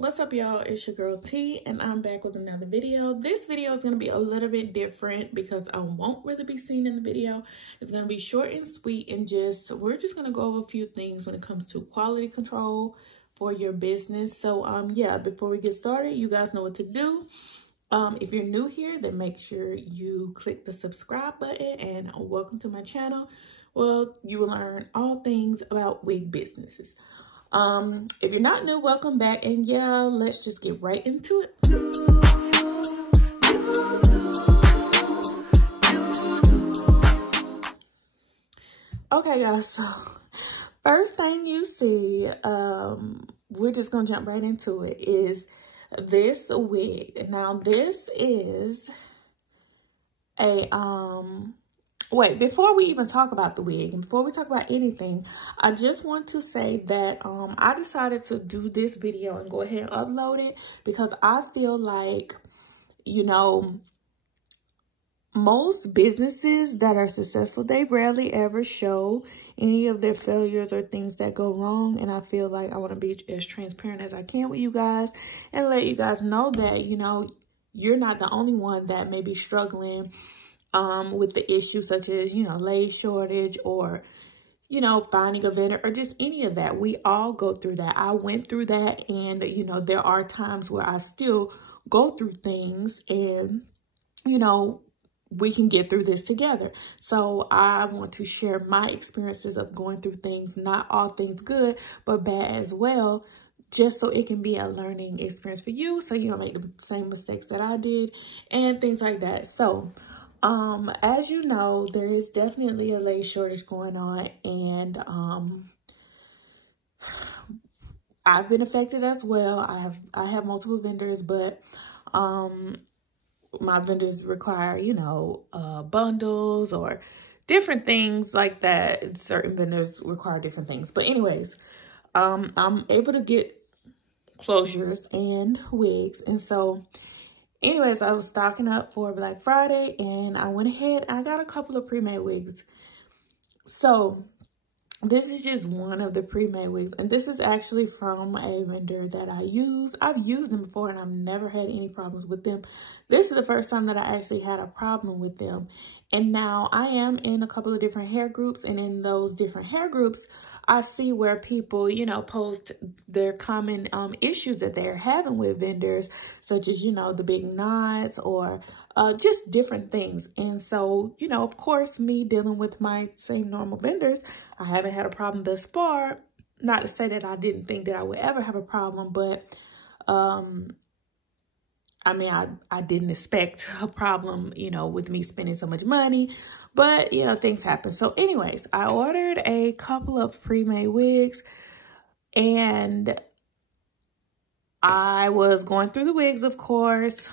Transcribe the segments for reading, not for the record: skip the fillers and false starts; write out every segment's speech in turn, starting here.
What's up, y'all? It's your girl T, and I'm back with another video. This video is going to be a little bit different because I won't really be seen in the video. It's going to be short and sweet, and we're just going to go over a few things when it comes to quality control for your business. So yeah, before we get started, you guys know what to do. If you're new here, then make sure you click the subscribe button, and welcome to my channel. Well, you will learn all things about wig businesses. If you're not new, welcome back, and yeah, let's just get right into it. Okay, guys, so first thing you see, we're just gonna jump right into it, is this wig. Now, this is a wait, before we even talk about the wig and before we talk about anything, I just want to say that I decided to do this video and go ahead and upload it because I feel like, you know, most businesses that are successful, they rarely ever show any of their failures or things that go wrong. And I feel like I want to be as transparent as I can with you guys and let you guys know that, you know, you're not the only one that may be struggling with the issues such as, you know, lace shortage or, you know, finding a vendor or just any of that. We all go through that. I went through that, and, you know, there are times where I still go through things, and, you know, we can get through this together. So I want to share my experiences of going through things, not all things good, but bad as well, just so it can be a learning experience for you, so you don't make the same mistakes that I did and things like that. So as you know, there is definitely a lace shortage going on, and I've been affected as well. I have multiple vendors, but my vendors require, you know, bundles or different things like that. Certain vendors require different things. But anyways, I'm able to get closures and wigs, and so anyways, I was stocking up for Black Friday, and I went ahead and I got a couple of pre-made wigs. So this is just one of the pre-made wigs, and this is actually from a vendor that I use. I've used them before, and I've never had any problems with them. This is the first time that I actually had a problem with them. And now I am in a couple of different hair groups, and in those different hair groups, I see where people, you know, post their common issues that they're having with vendors, such as, you know, the big knots or just different things. And so, you know, of course, me dealing with my same normal vendors, I haven't had a problem thus far. Not to say that I didn't think that I would ever have a problem, but I mean, I didn't expect a problem, you know, with me spending so much money, but, you know, things happen. So anyways, I ordered a couple of pre-made wigs, and I was going through the wigs, of course,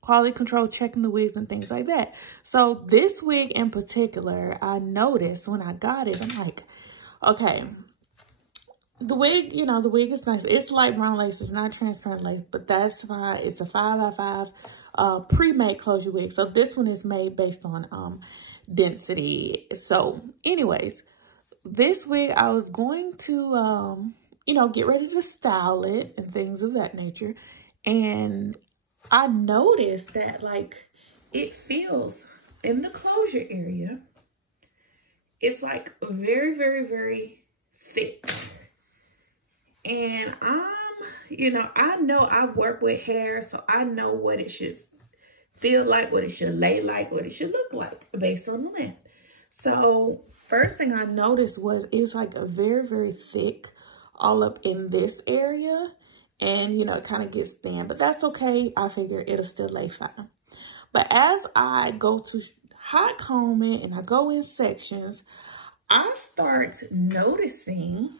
quality control, checking the wigs and things like that. So this wig in particular, I noticed when I got it, I'm like, okay, the wig, you know, the wig is nice. It's light brown lace. It's not transparent lace, but that's fine. It's a 5x5 pre-made closure wig. So this one is made based on density. So anyways, this wig, I was going to, you know, get ready to style it and things of that nature. And I noticed that, like, it feels in the closure area, it's like very, very, very thick. And you know I work with hair, so I know what it should feel like, what it should lay like, what it should look like based on the length. So first thing I noticed was it's like a very, very thick all up in this area. And, you know, it kind of gets thin, but that's okay. I figure it'll still lay fine. But as I go to hot comb it and I go in sections, I start noticing,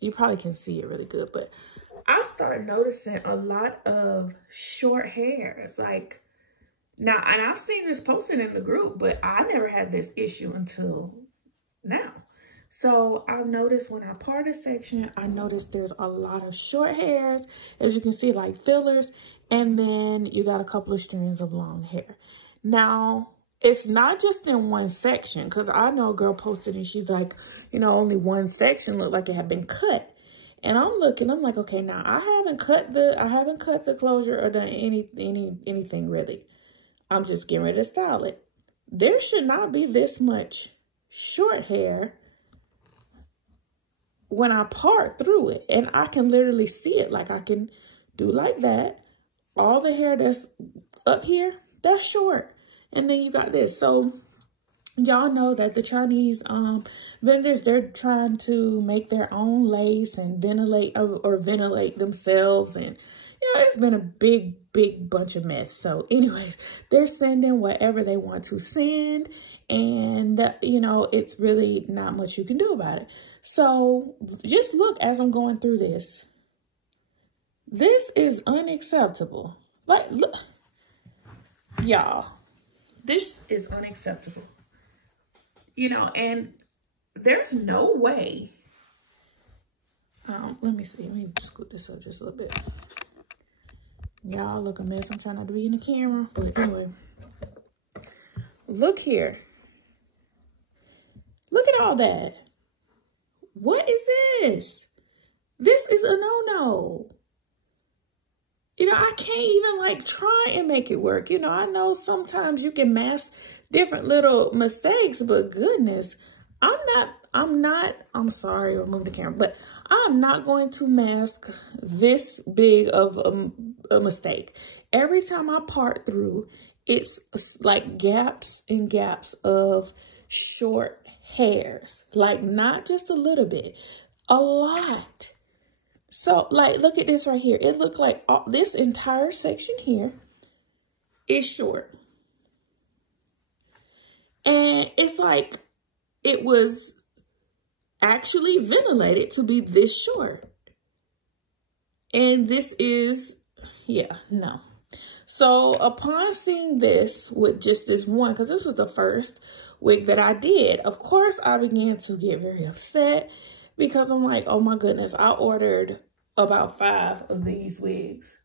you probably can see it really good, but I start noticing a lot of short hairs. Like, now, and I've seen this posted in the group, but I never had this issue until now. So I noticed when I part a section, I noticed there's a lot of short hairs, as you can see, like fillers, and then you got a couple of strands of long hair. Now, it's not just in one section, because I know a girl posted and she's like, you know, only one section looked like it had been cut. And I'm looking, I'm like, okay, now I haven't cut the closure or done anything really. I'm just getting ready to style it. There should not be this much short hair when I part through it. And I can literally see it. Like I can do like that. All the hair that's up here, that's short. And then you got this. So y'all know that the Chinese vendors, they're trying to make their own lace and ventilate or ventilate themselves. And, you know, it's been a big bunch of mess. So anyways, they're sending whatever they want to send. And, you know, it's really not much you can do about it. So just look as I'm going through this. This is unacceptable. Like, look, y'all, this is unacceptable. You know, and there's no way. Let me see. Let me scoot this up just a little bit. Y'all look a mess. I'm trying not to be in the camera. But anyway. Look here. Look at all that. What is this? This is a no-no. You know, I can't even like try and make it work. You know, I know sometimes you can mask different little mistakes, but goodness, I'm sorry, remove the camera, but I'm not going to mask this big of a mistake. Every time I part through, it's like gaps and gaps of short hairs, like not just a little bit, a lot. So, like, look at this right here. It looked like this entire section here is short. And it's like it was actually ventilated to be this short. And this is, yeah, no. So, upon seeing this with just this one, because this was the first wig that I did, of course, I began to get very upset. Because I'm like, oh my goodness, I ordered about 5 of these wigs.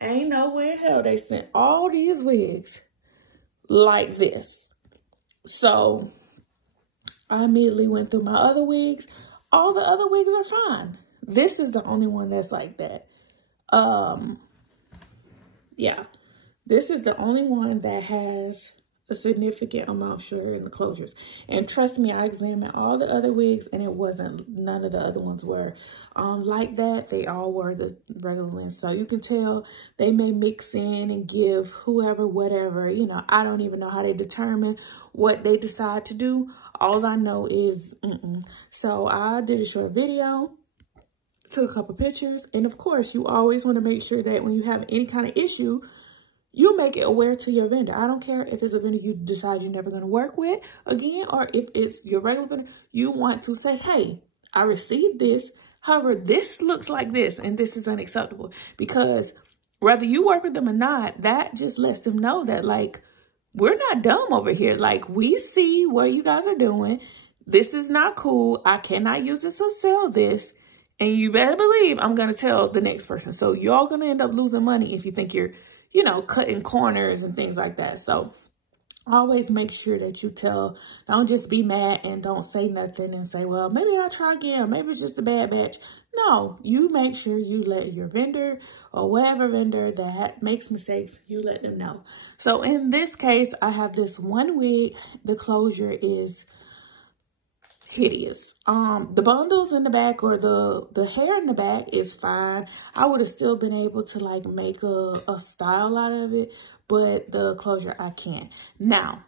Ain't no way in hell they sent all these wigs like this. So I immediately went through my other wigs. All the other wigs are fine. This is the only one that's like that. Yeah, this is the only one that has a significant amount of sugar in the closures. And trust me, I examined all the other wigs and it wasn't, none of the other ones were like that. They all were the regular length. So you can tell they may mix in and give whoever, whatever, you know, I don't even know how they determine what they decide to do. All I know is, So I did a short video, took a couple pictures. And of course, you always want to make sure that when you have any kind of issue, you make it aware to your vendor. I don't care if it's a vendor you decide you're never going to work with again, or if it's your regular vendor, you want to say, hey, I received this. However, this looks like this, and this is unacceptable. Because whether you work with them or not, that just lets them know that, like, we're not dumb over here. Like, we see what you guys are doing. This is not cool. I cannot use this to sell this. And you better believe I'm going to tell the next person. So y'all going to end up losing money if you think you're, you know, cutting corners and things like that. So always make sure that you tell, don't just be mad and don't say nothing and say, well, maybe I'll try again, or maybe it's just a bad batch. No, you make sure you let your vendor or whatever vendor that makes mistakes, you let them know. So in this case, I have this one wig. The closure is hideous. The bundles in the back or the hair in the back is fine. I would have still been able to like make a style out of it, but the closure I can't. Now,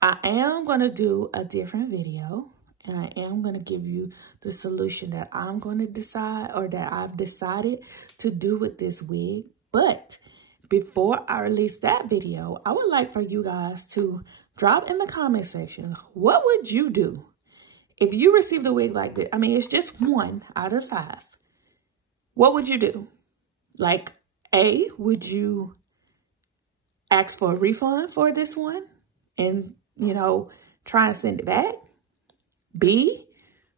I am going to do a different video and I am going to give you the solution that I'm going to decide, or that I've decided to do with this wig. But before I release that video, I would like for you guys to drop in the comment section, what would you do if you received a wig like this? I mean, it's just 1 out of 5. What would you do? Like, A, would you ask for a refund for this one and, you know, try and send it back? B,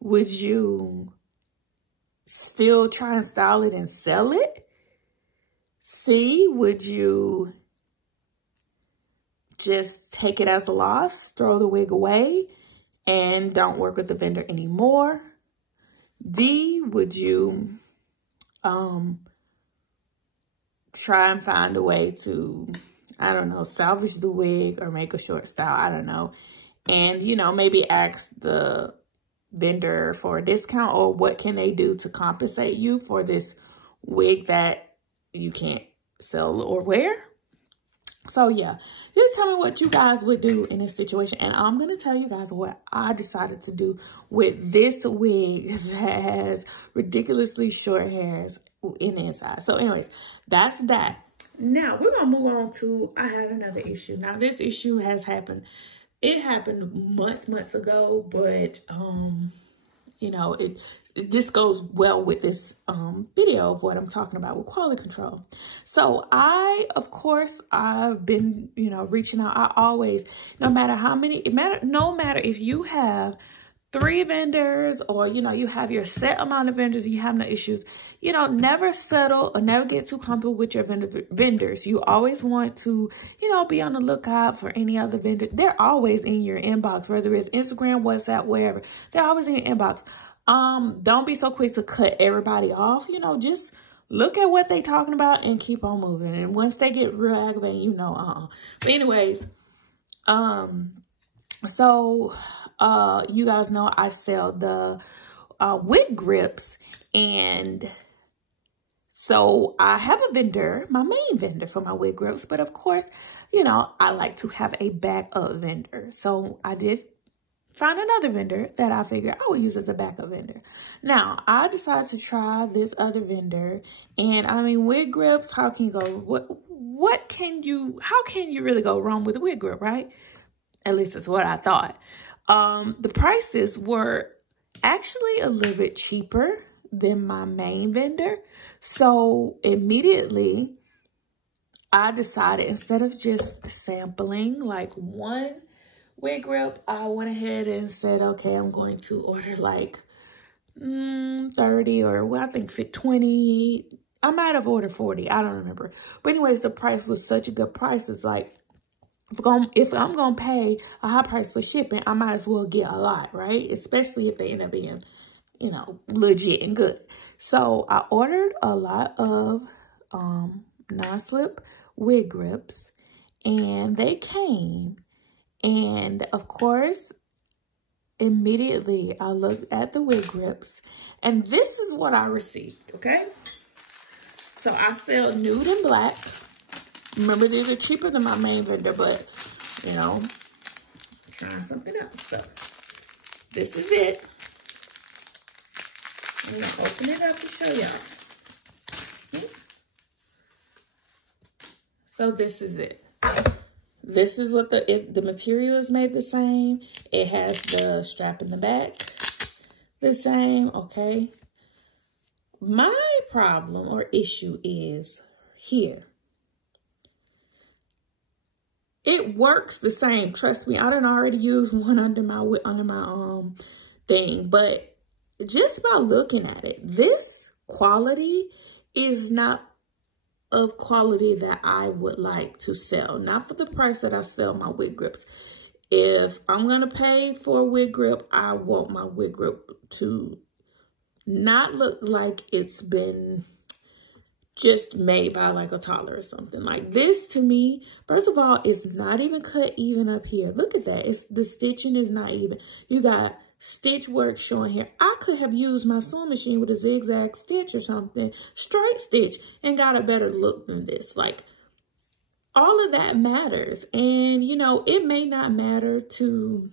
would you still try and style it and sell it? C, would you just take it as a loss, throw the wig away, and don't work with the vendor anymore? D, would you try and find a way to, I don't know, salvage the wig or make a short style? I don't know. And, you know, maybe ask the vendor for a discount, or what can they do to compensate you for this wig that you can't sell or wear? So yeah, just tell me what you guys would do in this situation. And I'm going to tell you guys what I decided to do with this wig that has ridiculously short hairs in the inside. So anyways, that's that. Now we're going to move on to, I had another issue. Now this issue has happened. It happened months ago, but you know, this goes well with this video of what I'm talking about with quality control. So of course, I've been, you know, reaching out. I always, no matter how many, no matter if you have 3 vendors, or, you know, you have your set amount of vendors, you have no issues, you know, never settle or never get too comfortable with your vendors. You always want to, you know, be on the lookout for any other vendor. They're always in your inbox, whether it's Instagram, WhatsApp, wherever. They're always in your inbox. Don't be so quick to cut everybody off. You know, just look at what they talking about and keep on moving. And once they get real aggravating, you know, But anyways, so you guys know I sell the wig grips, and so I have a vendor, my main vendor for my wig grips, but of course, you know, I like to have a backup vendor. So I did find another vendor that I figured I would use as a backup vendor. Now, I decided to try this other vendor, and I mean, wig grips, how can you go, how can you really go wrong with a wig grip, right? At least that's what I thought. The prices were actually a little bit cheaper than my main vendor. So immediately I decided, instead of just sampling like one wig grip, I went ahead and said, okay, I'm going to order like 30 or well, I think 20. I might have ordered 40. I don't remember. But anyways, the price was such a good price. It's like, if I'm going to pay a high price for shipping, I might as well get a lot, right? Especially if they end up being, you know, legit and good. So I ordered a lot of non-slip wig grips, and they came. And of course, immediately I looked at the wig grips, and this is what I received, okay? So I sell nude and black. Remember, these are cheaper than my main vendor, but, you know, trying something else. So, this is it. I'm going to open it up to show y'all. So, this is it. This is what the material is made the same. It has the strap in the back the same, okay? My problem or issue is here. It works the same. Trust me, I done already used one under my thing, but just by looking at it, this quality is not of quality that I would like to sell. Not for the price that I sell my wig grips. If I'm going to pay for a wig grip, I want my wig grip to not look like it's been just made by like a toddler or something. Like this, to me, first of all, it's not even cut even up here. Look at that. The stitching is not even. You got stitch work showing here. I could have used my sewing machine with a zigzag stitch or something, straight stitch, and got a better look than this. Like, all of that matters. And, you know, it may not matter to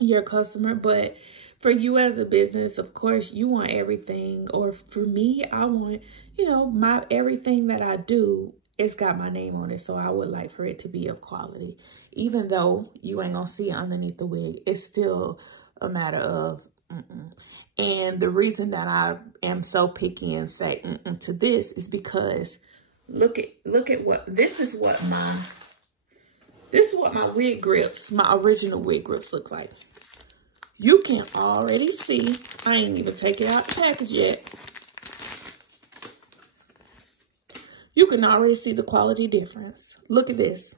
your customer, but for you as a business, of course, you want everything. Or for me, I want, you know, everything that I do, it's got my name on it. So I would like for it to be of quality. Even though you ain't gonna see it underneath the wig, it's still a matter of And the reason that I am so picky and say to this is because look at what this is what my wig grips, my original wig grips look like. You can already see, I ain't even taken out the package yet. You can already see the quality difference. Look at this.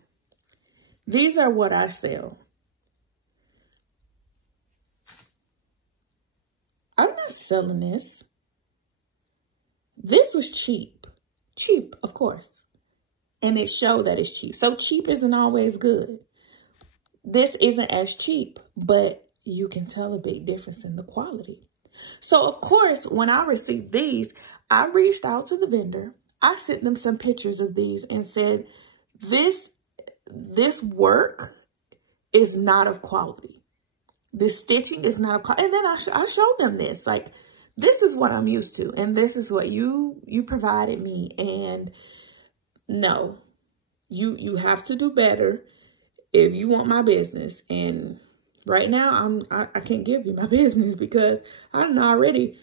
These are what I sell. I'm not selling this. This was cheap. Cheap, of course. And it showed that it's cheap. So cheap isn't always good. This isn't as cheap, but you can tell a big difference in the quality. So, of course, when I received these, I reached out to the vendor. I sent them some pictures of these and said, this work is not of quality. This stitching is not of quality. And then I showed them this. Like, this is what I'm used to. And this is what you provided me. And no, you have to do better if you want my business. And right now, I can't give you my business because I already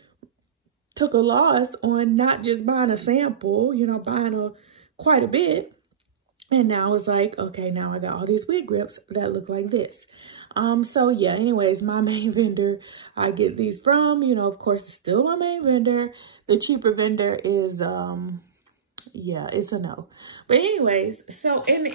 took a loss on not just buying a sample, you know, buying quite a bit. And now it's like, okay, now I got all these wig grips that look like this. So yeah, anyways, my main vendor I get these from, you know, of course, it's still my main vendor. The cheaper vendor is, yeah, it's a no. But anyways, so, and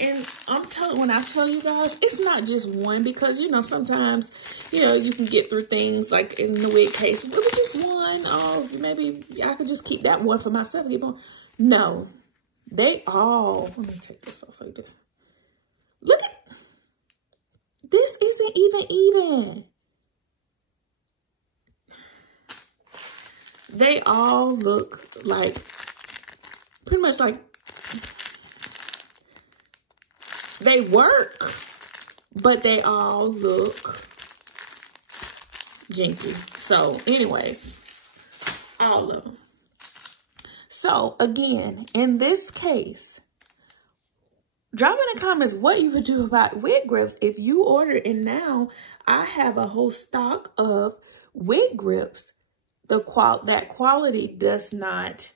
when I tell you guys, it's not just one because, you know, sometimes, you know, you can get through things like in the wig case. It was just one. Oh, maybe I could just keep that one for myself. Keep on. No, they all, let me take this off like this. Look at, this isn't even. They all look like, pretty much like, they work, but they all look jinky. So anyways, all of them. So again, in this case, drop in the comments what you would do about wig grips if you order. And now I have a whole stock of wig grips. That quality does not,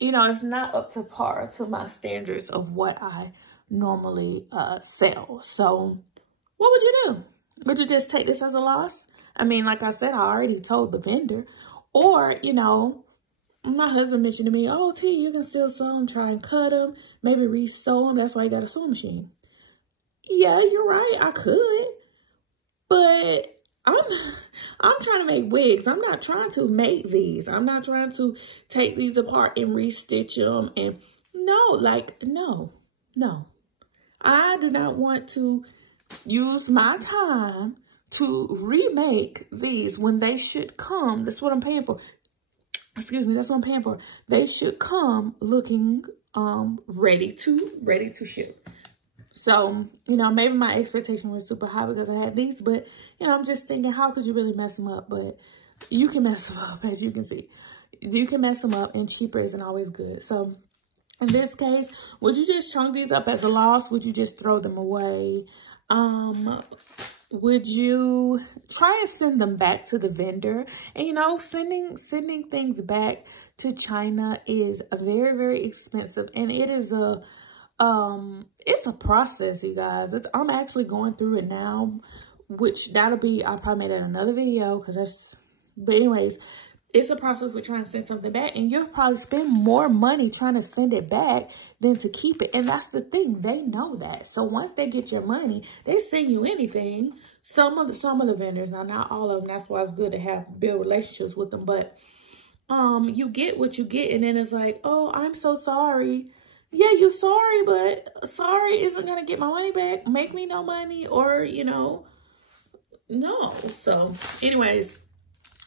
you know, it's not up to par to my standards of what I normally sell. So what would you do? Would you just take this as a loss? I mean, like I said, I already told the vendor. Or, you know, my husband mentioned to me, oh, T, you can still sew them, try and cut them, maybe re-sew them. That's why you got a sewing machine. Yeah, you're right. I could. But I'm trying to make wigs. I'm not trying to make these. I'm not trying to take these apart and re-stitch them. And no. I do not want to use my time to remake these when they should come. That's what I'm paying for. Excuse me, that's what I'm paying for. They should come looking ready to ship. So, you know, maybe my expectation was super high because I had these, but, you know, I'm just thinking, how could you really mess them up? But you can mess them up, as you can see. You can mess them up, and cheaper isn't always good. So, in this case, would you just chunk these up as a loss? Would you just throw them away? Would you try and send them back to the vendor? And, you know, sending things back to China is very, very expensive. And it is it's a process, you guys. I'm actually going through it now, which I'll probably make that another video but anyways, it's a process with trying to send something back, and you'll probably spend more money trying to send it back than to keep it. And that's the thing. They know that. So once they get your money, they send you anything. Some of the vendors, now not all of them, that's why it's good to build relationships with them, but you get what you get, and then it's like, oh, I'm so sorry. Yeah, you're sorry, but sorry isn't going to get my money back, make me no money, or, you know, no. So, anyways,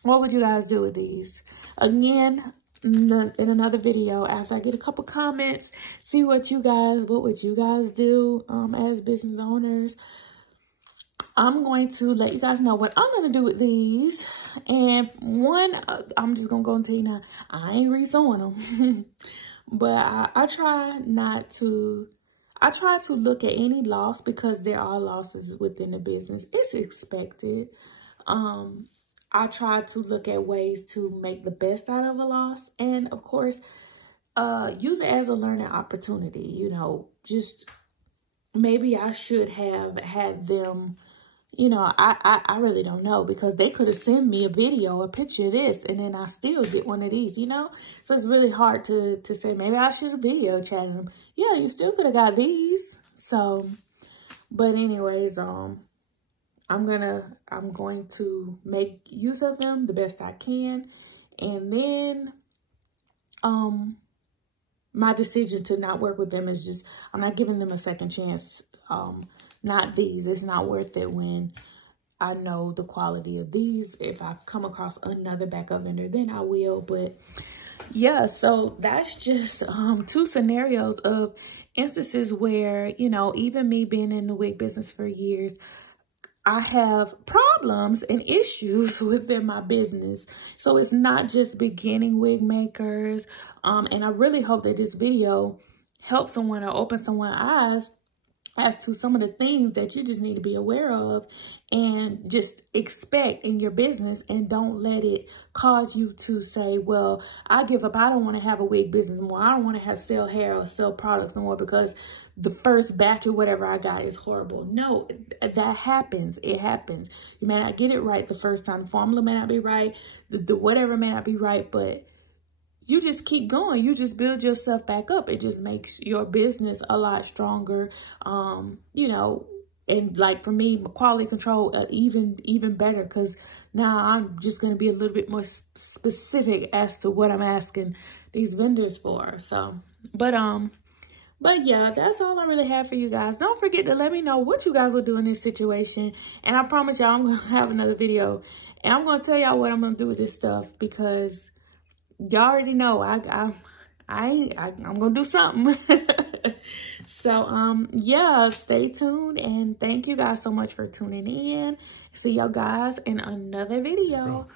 what would you guys do with these? Again, in another video, after I get a couple comments, see what would you guys do as business owners. I'm going to let you guys know what I'm going to do with these. And one, I'm just going to go and tell you now, I ain't re-sewing them. But I try to look at any loss because there are losses within the business. It's expected. I try to look at ways to make the best out of a loss. And, of course, use it as a learning opportunity. You know, just maybe I should have had them, you know, I really don't know, because they could have sent me a picture of this, and then I still get one of these, you know? So it's really hard to say, maybe I should have video chatted them. Yeah, you still could have got these. So, but anyways, I'm going to make use of them the best I can. And then, my decision to not work with them is just, I'm not giving them a second chance. Not these. It's not worth it when I know the quality of these. If I come across another backup vendor, then I will. But yeah, so that's just 2 scenarios of instances where, you know, even me being in the wig business for years, I have problems and issues within my business. So it's not just beginning wig makers. And I really hope that this video helps someone or opens someone's eyes as to some of the things that you just need to be aware of and just expect in your business, and don't let it cause you to say, well, I give up. I don't want to have a wig business more. I don't want to sell hair or sell products no more because the first batch of whatever I got is horrible. No, that happens. It happens. You may not get it right the first time. The formula may not be right. The whatever may not be right, but you just keep going. You just build yourself back up. It just makes your business a lot stronger. You know, and like for me, quality control, even better, because now I'm just going to be a little bit more specific as to what I'm asking these vendors for. So, but yeah, that's all I really have for you guys. Don't forget to let me know what you guys will do in this situation. And I promise y'all I'm going to have another video. And I'm going to tell y'all what I'm going to do with this stuff, because y'all already know I'm gonna do something. So yeah, stay tuned, and thank you guys so much for tuning in. See y'all guys in another video.